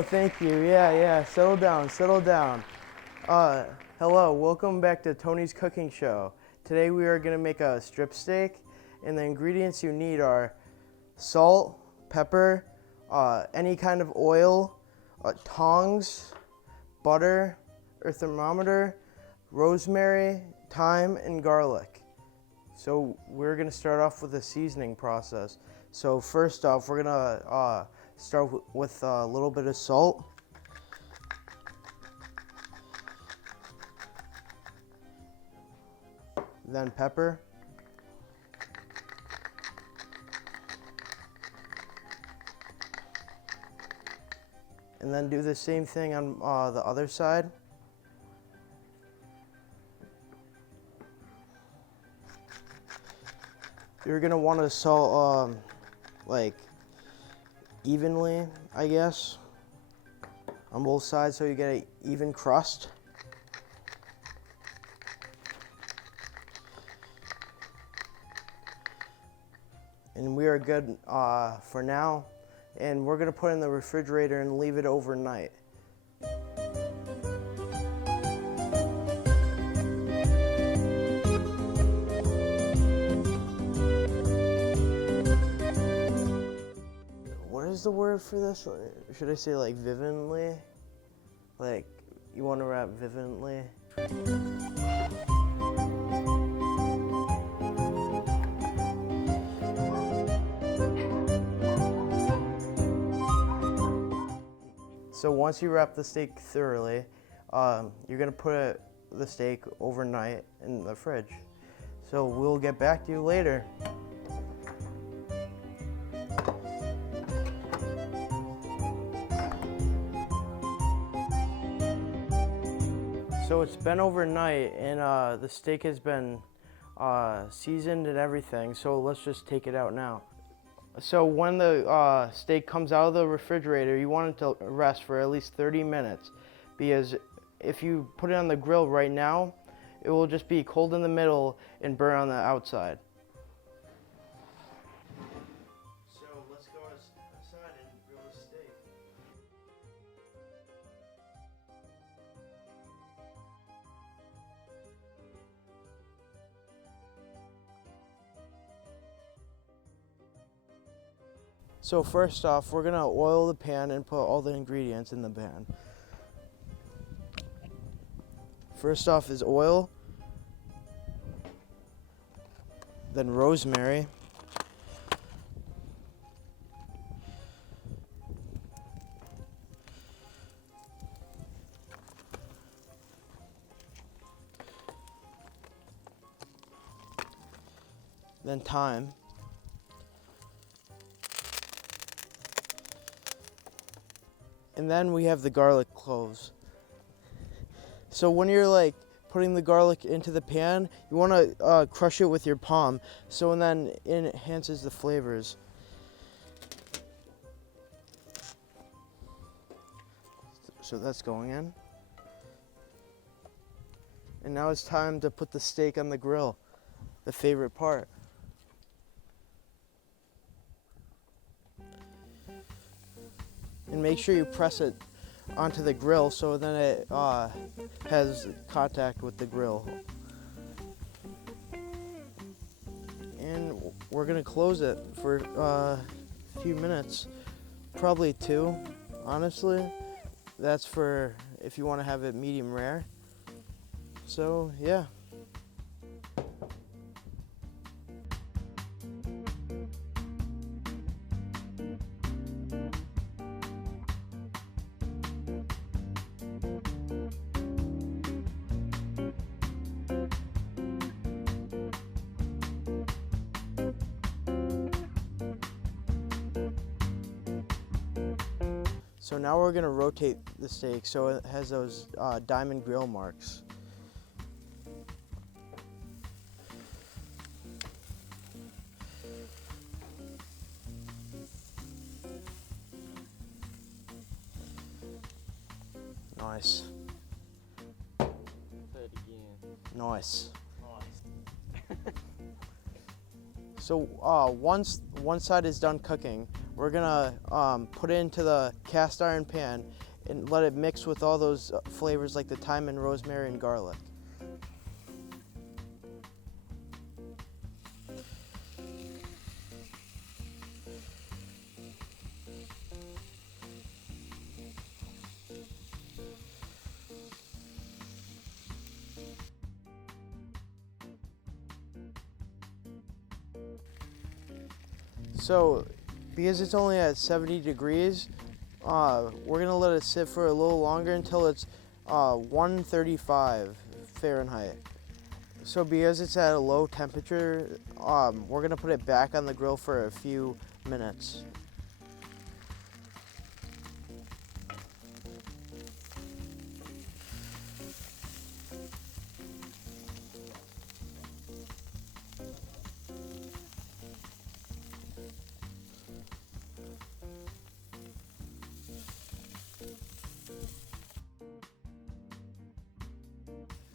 Oh, thank you. Yeah. Settle down. Hello, welcome back to Tony's Cooking Show. Today we are going to make a strip steak, and the ingredients you need are salt, pepper, any kind of oil, tongs, butter or thermometer, rosemary, thyme, and garlic. So we're going to start off with the seasoning process. So first off, we're going to start with a little bit of salt. Then pepper. And then do the same thing on the other side. You're gonna want to salt like evenly, I guess, on both sides so you get an even crust. And we are good for now. And we're gonna put it in the refrigerator and leave it overnight. What is the word for this? Should I say like vividly? Like, you want to wrap vividly? So once you wrap the steak thoroughly, you're gonna put the steak overnight in the fridge. So we'll get back to you later. So it's been overnight, and the steak has been seasoned and everything, so let's just take it out now. So when the steak comes out of the refrigerator, you want it to rest for at least 30 minutes, because if you put it on the grill right now, it will just be cold in the middle and burn on the outside. So let's go outside and grill the steak. So first off, we're gonna oil the pan and put all the ingredients in the pan. First off is oil, then rosemary, then thyme, and then we have the garlic cloves. So when you're like putting the garlic into the pan, you want to crush it with your palm, so then it enhances the flavors. So that's going in. And now it's time to put the steak on the grill, the favorite part. And make sure you press it onto the grill so then it has contact with the grill. And we're gonna close it for a few minutes, probably 2, honestly. That's for if you want to have it medium rare. So yeah. So now we're gonna rotate the steak so it has those diamond grill marks. Nice. Say it again. Nice. Nice. So once one side is done cooking, we're gonna put it into the cast iron pan and let it mix with all those flavors like the thyme and rosemary and garlic. So, because it's only at 70 degrees, we're gonna let it sit for a little longer until it's 135 Fahrenheit. So because it's at a low temperature, we're gonna put it back on the grill for a few minutes.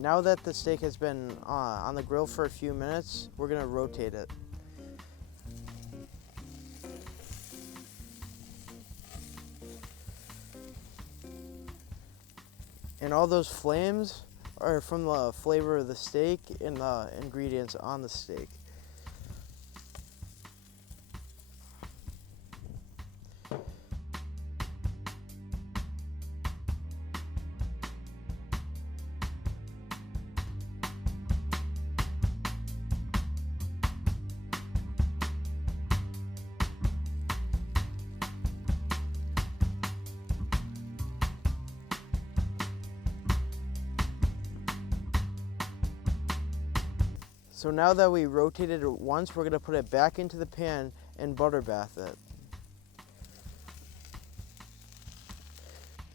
Now that the steak has been on the grill for a few minutes, we're gonna rotate it. And all those flames are from the flavor of the steak and the ingredients on the steak. So now that we rotated it once, we're gonna put it back into the pan and butter bath it.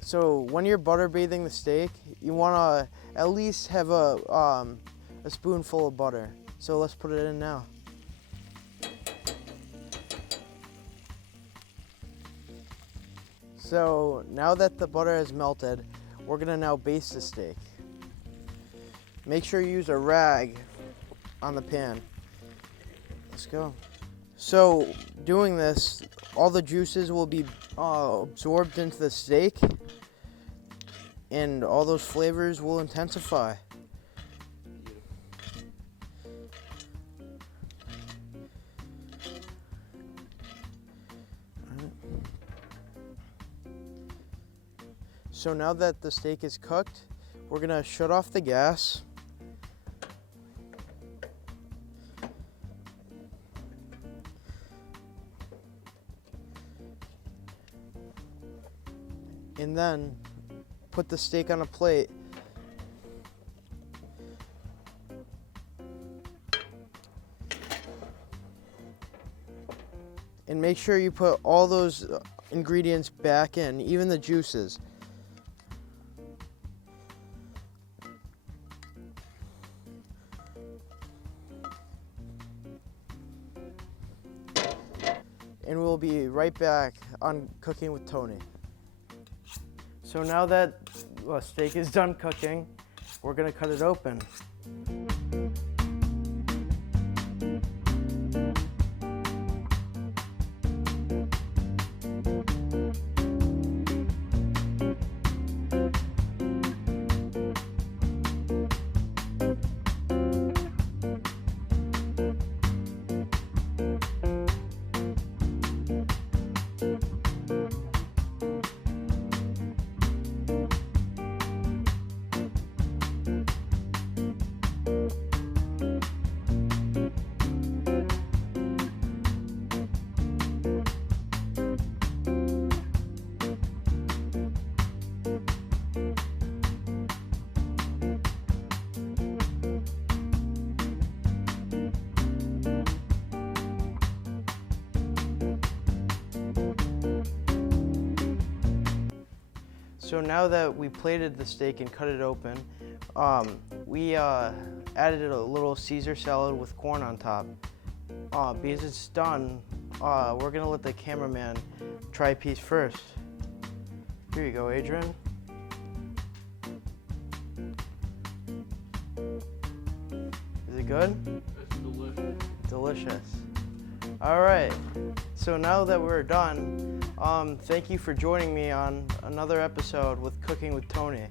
So when you're butter bathing the steak, you wanna at least have a spoonful of butter. So let's put it in now. So now that the butter has melted, we're gonna now baste the steak. Make sure you use a rag on the pan. Let's go. So doing this, all the juices will be absorbed into the steak and all those flavors will intensify. So now that the steak is cooked, we're gonna shut off the gas. And then put the steak on a plate. And make sure you put all those ingredients back in, even the juices. And we'll be right back on Cooking with Tony. So now that steak is done cooking, we're gonna cut it open. So now that we plated the steak and cut it open, we added a little Caesar salad with corn on top. Because it's done, we're gonna let the cameraman try a piece first. Here you go, Adrian. Is it good? It's delicious. Delicious. All right. So now that we're done, thank you for joining me on another episode with Cooking with Tony.